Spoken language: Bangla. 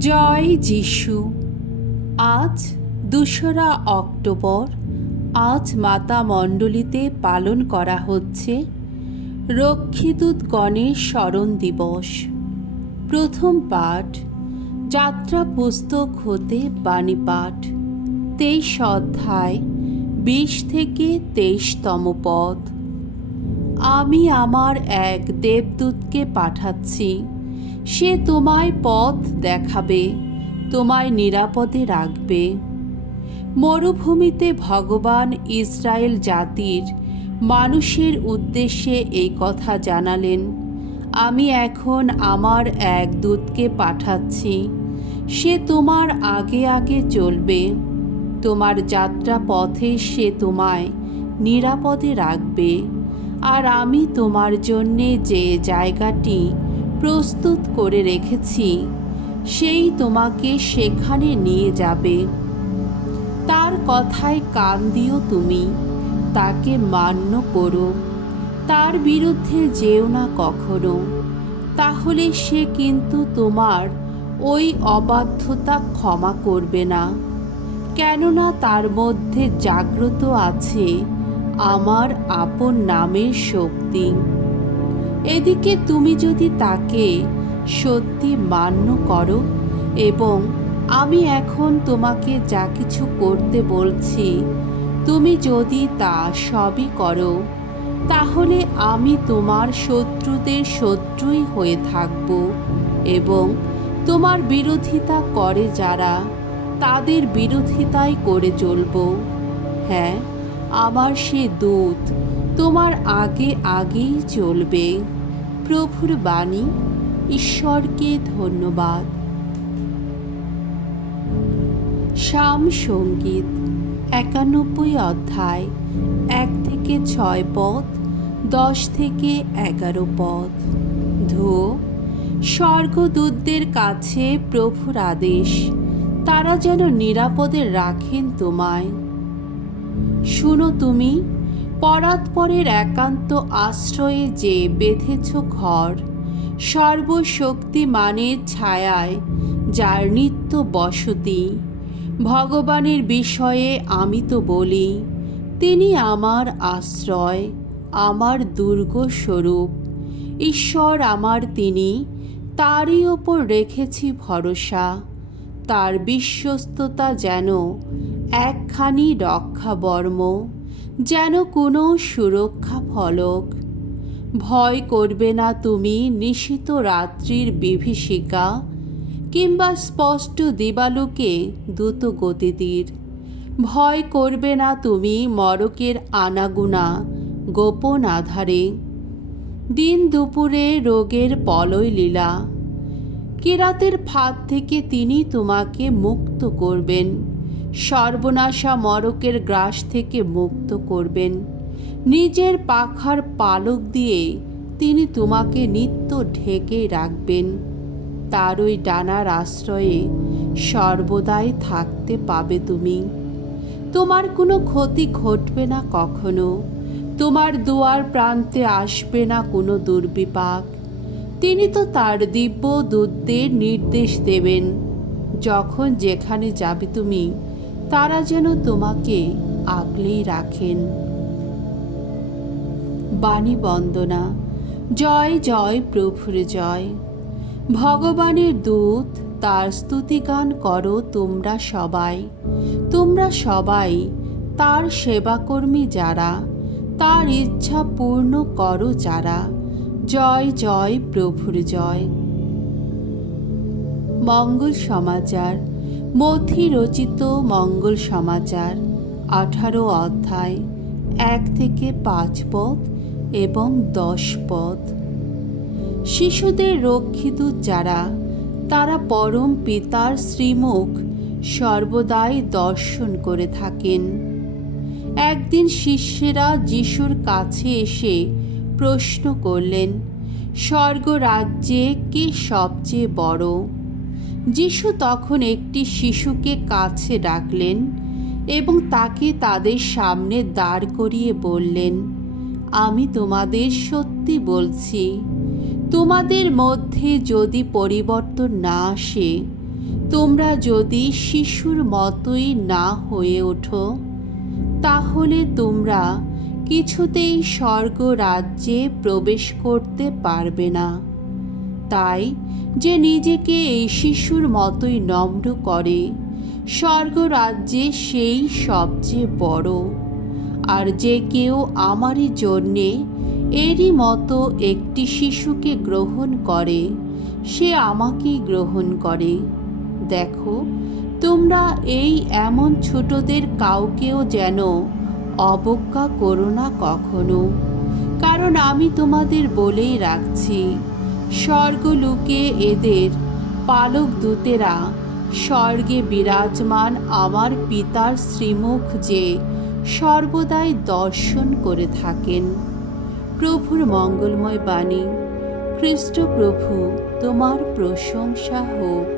জয় যিশু। আজ ২রা অক্টোবর। আজ মাতা মণ্ডলীতে পালন করা হচ্ছে রক্ষীদূতগণের স্মরণ দিবস। প্রথম পাঠ যাত্রা পুস্তক হতে বাণী পাঠ, ২৩ অধ্যায় ২০ থেকে ২৩তম পদ। আমি আমার এক দেবদূতকে পাঠাচ্ছি, সে তোমায় পথ দেখাবে, তোমায় নিরাপদে রাখবে। মরুভূমিতে ভগবান ইসরায়েল জাতির মানুষের উদ্দেশ্যে এই কথা জানালেন, আমি এখন আমার এক দূতকে পাঠাচ্ছি, সে তোমার আগে আগে চলবে, তোমার যাত্রা পথে সে তোমায় নিরাপদে রাখবে। আর আমি তোমার জন্যে যে জায়গাটি প্রস্তুত করে রেখেছি, সেই তোমাকে সেখানে নিয়ে যাবে। তার কথায় কান দিও তুমি, তাকে মান্য করো, তার বিরুদ্ধে যেও না কখনো, তাহলে সে কিন্তু তোমার ওই অবাধ্যতা ক্ষমা করবে না, কেননা তার মধ্যে জাগ্রত আছে আমার আপন নামের শক্তি। এদিকে তুমি যদি তাকে সত্যি মান্য করো এবং আমি এখন তোমাকে যা কিছু করতে বলছি তুমি যদি তা সবই করো, তাহলে আমি তোমার শত্রুদের শত্রুই হয়ে থাকব এবং তোমার বিরোধিতা করে যারা, তাদের বিরোধিতাই করে চলব। হ্যাঁ, আমার সে দূত তোমার আগে আগেই চলবে। প্রভুর বাণী। ঈশ্বরকে ধন্যবাদ। শাম সঙ্গীত ৯১ অধ্যায় ১ থেকে ৬ পদ, ১০ থেকে ১১ পদ। ধুয়ো। স্বর্গদূতদের কাছে প্রভুর আদেশ, তারা যেন নিরাপদে রাখেন তোমায়। শুনো তুমি, পরাৎপরের একান্ত আশ্রয়ে যে বেঁধেছ ঘর, সর্বশক্তিমানের ছায়ায় যার নিত্য বসতি। ভগবানের বিষয়ে আমি তো বলি, তিনি আমার আশ্রয়, আমার দুর্গ স্বরূপ। ঈশ্বর আমার তিনি, তারই ওপর রেখেছি ভরসা। তার বিশ্বস্ততা যেন একখানি রক্ষাবর্ম, যেন কোনো সুরক্ষা ফলক। ভয় করবে না তুমি নিশীথ রাত্রির বিভীষিকা, কিংবা স্পষ্ট দিবালোকে দ্রুত গতিতীর। ভয় করবে না তুমি মরকের আনাগুনা গোপন আধারে, দিন দুপুরে রোগের পলয় লীলা। কিরাতের ফাঁদ থেকে তিনি তোমাকে মুক্ত করবেন, সর্বনাশা মরকের গ্রাস থেকে মুক্ত করবেন। নিজের পাখার পালক দিয়ে তিনি তোমাকে নিত্য ঢেকে রাখবেন। তার ওই ডানার আশ্রয়ে সর্বদাই থাকতে পাবে তুমি। তোমার কোনো ক্ষতি ঘটবে না কখনো, তোমার দুয়ার প্রান্তে আসবে না কোনো দুর্বিপাক। তিনি তো তার দিব্য দূতদের নির্দেশ দেবেন, যখন যেখানে যাবে তুমি, তারা যেন তোমাকে আগলেই রাখেন। বাণী বন্দনা। জয় জয় প্রভুর জয়। ভগবানের দূত, তার স্তুতিগান করো তোমরা সবাই। তোমরা সবাই তার সেবাকর্মী যারা, তার ইচ্ছা পূর্ণ করো যারা। জয় জয় প্রভুর জয়। মঙ্গল সমাচার। মথি রচিত মঙ্গল সমাচার ১৮ অধ্যায় ১ থেকে ৫ পদ এবং ১০ পদ। শিশুদের রক্ষীদূত যারা, তারা পরম পিতার শ্রীমুখ সর্বদাই দর্শন করে থাকেন। একদিন শিষ্যেরা যিশুর কাছে এসে প্রশ্ন করলেন, স্বর্গরাজ্যে কে সবচেয়ে বড়? যিশু তখন একটি শিশুকে কাছে ডাকলেন এবং তাকে তাদের সামনে দাঁড় করিয়ে বললেন, আমি তোমাদের সত্যি বলছি, তোমাদের মধ্যে যদি পরিবর্তন না আসে, তোমরা যদি শিশুর মতোই না হয়ে ওঠো, তাহলে তোমরা কিছুতেই স্বর্গ রাজ্যে প্রবেশ করতে পারবে না। তাই যে নিজেকে এই শিশুর মতোই নম্র করে, স্বর্গ রাজ্যে সেই সবচেয়ে বড়। আর যে কেউ আমারই জন্যে এরই মতো একটি শিশুকে গ্রহণ করে, সে আমাকেই গ্রহণ করে। দেখো, তোমরা এই এমন ছোটদের কাউকেও যেন অবজ্ঞা করো না কখনো, কারণ আমি তোমাদের বলেই রাখছি, স্বর্গলোকে এদের পালক দূতেরা স্বর্গে বিরাজমান আমার পিতার শ্রীমুখ যে সর্বদাই দর্শন করে থাকেন। প্রভুর মঙ্গলময় বাণী। খ্রিস্ট প্রভু তোমার প্রশংসা হোক।